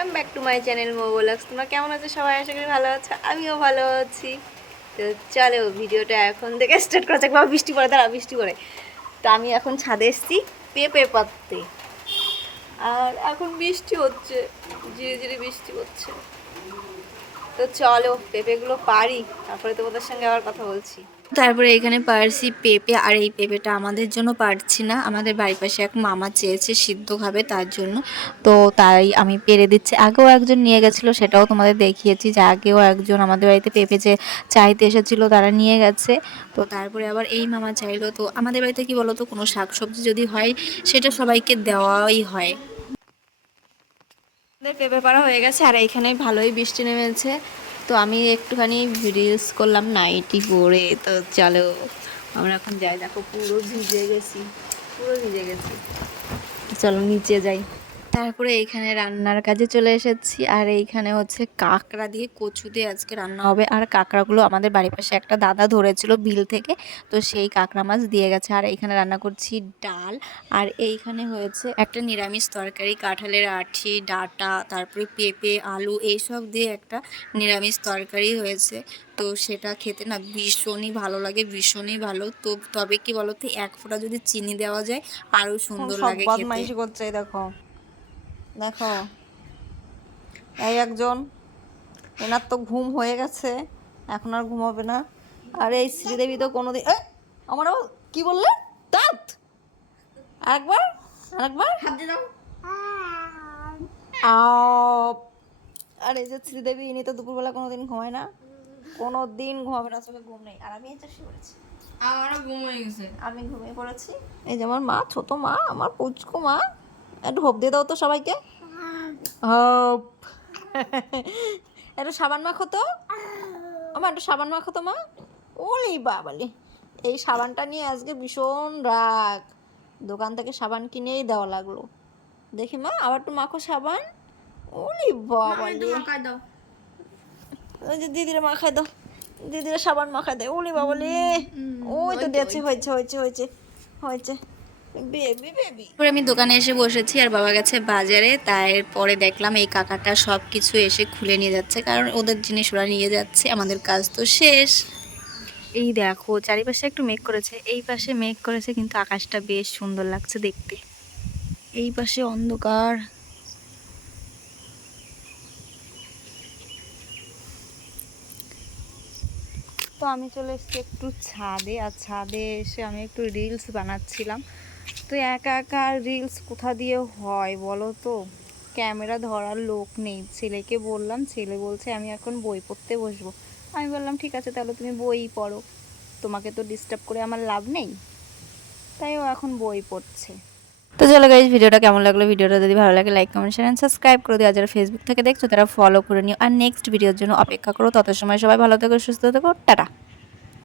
Welcome back to my channel Mo blogs. তোমরা কেমন আছো সবাই? আশা করি ভালো আছো, আমিও ভালো আছি। তো চলো ভিডিওটা এখন থেকে স্টার্ট করা যাক। বাবা বৃষ্টি পড়ে, দাঁড়া বৃষ্টি পড়ে। তো আমি এখন ছাদে এসেছি পেঁপে পাততে, আর এখন বৃষ্টি হচ্ছে, ধীরে ধীরে বৃষ্টি হচ্ছে। তো চলো পেঁপেগুলো পারি, তারপরে তোমাদের সঙ্গে আবার কথা বলছি। তারপরে এখানে পারছি পেঁপে, আর এই পেঁপেটা আমাদের জন্য পারছি না, আমাদের বাড়ির পাশে এক মামা চেয়েছে সিদ্ধ খাবে তার জন্য, তো তাই আমি পেরে দিচ্ছি। আগেও একজন নিয়ে গেছিলো, সেটাও তোমাদের দেখিয়েছি যে আগেও একজন আমাদের বাড়িতে পেঁপে যে চাইতে এসেছিলো তারা নিয়ে গেছে। তো তারপরে আবার এই মামা চাইলো। তো আমাদের বাড়িতে কি বলতো, কোনো শাকসবজি যদি হয় সেটা সবাইকে দেওয়াই হয়। পেঁপে পাড়া হয়ে গেছে, আর এইখানে ভালোই বৃষ্টি নেমেছে। তো আমি একটুখানি রিলস করলাম নাইটি পরে। তো চলো আমরা এখন যাই। দেখো পুরো ভিজে গেছি, পুরো ভিজে গেছি। চলো নিচে যাই। তারপরে এইখানে রান্নার কাজে চলে এসেছি, আর এইখানে হচ্ছে কাঁকড়া দিয়ে কচু দিয়ে আজকে রান্না হবে। আর কাঁকড়াগুলো আমাদের বাড়ির পাশে একটা দাদা ধরেছিল বিল থেকে, তো সেই কাঁকড়া মাছ দিয়ে গেছে। আর এইখানে রান্না করছি ডাল, আর এইখানে হয়েছে একটা নিরামিষ তরকারি, কাঁঠালের আঁটি, ডাঁটা, তারপরে পেঁপে, আলু এইসব দিয়ে একটা নিরামিষ তরকারি হয়েছে। তো সেটা খেতে না ভীষণই ভালো লাগে, ভীষণই ভালো। তো তবে কি বলতো, এক ফোঁটা যদি চিনি দেওয়া যায় আরও সুন্দর লাগে খেতে। বদমাইশি করছে, এই দেখো দেখো, এই একজন, এনার তো ঘুম হয়ে গেছে, এখন আর ঘুমাবে না। আর এই শ্রীদেবী তো কোনোদিন আমারও কি বললে, দাঁত আরেকবার, আরেকবার হাত দিয়ে দাও। আর এই যে শ্রীদেবী, ইনি তো দুপুরবেলা কোনোদিন ঘুমায় না, কোনোদিন ঘুমাবে না, আসলে ঘুম নেই। আর আমি এই চেষ্টা করেছি, আমারও ঘুম হয়ে গেছে, আমি ঘুমিয়ে পড়েছি। এই যে আমার মা, ছোট মা, আমার পুচকু মা, একটু হোপ দিয়ে দাও তো সবাইকে, হোপ। একটু সাবান মাখো তো আমার, একটু সাবান মাখো তো মা। ওলি বাবালি, এই সাবানটা নিয়ে আজকে ভীষণ রাগ, দোকান থেকে সাবান কিনেই দেওয়া লাগলো। দেখি মা, আবার একটু মাখো সাবান। ওলি বাবালি, ওই যে দিদিরা মাখায় দাও, দিদিরা সাবান মাখায় দেয়। ওলি বাবালি, ওই তো দিয়েছে, হয়েছে হয়েছে হয়েছে হয়েছে, বেবি বেবি। আমি দোকানে এসে বসেছি, আর বাবা গেছে বাজারে। তারপরে দেখলাম এই কাকাটা সব কিছু এসে খুলে নিয়ে যাচ্ছে, কারণ ওদের জিনিস ওরা নিয়ে যাচ্ছে, আমাদের কাজ তো শেষ। এই দেখো চারিপাশে একটু মেঘ করেছে, এই পাশে মেঘ করেছে, কিন্তু আকাশটা বেশ সুন্দর লাগছে দেখতে। এই পাশে অন্ধকার। তো আমি চলে এসেছি একটু ছাদে, আর ছাদে এসে আমি একটু রিলস বানাচ্ছিলাম। তো একা একা রিলস কোথা দিয়ে হয় বলো তো, ক্যামেরা ধরার লোক নেই। ছেলেকে বললাম, ছেলে বলছে আমি এখন বই পড়তে বসবো। আমি বললাম ঠিক আছে, তাহলে তুমি বই পড়ো, তোমাকে তো ডিস্টার্ব করে আমার লাভ নেই। তাই ও এখন বই পড়ছে। তো চলো গাইজ, ভিডিওটা কেমন লাগলো, ভিডিওটা যদি ভালো লাগে like comment share and subscribe করে দিও। আর যারা ফেসবুক থেকে দেখছো তারা ফলো করে নিও, আর নেক্সট ভিডিওর জন্য অপেক্ষা করো। তত সময় সবাই ভালো থেকো, সুস্থ থেকো, টাটা।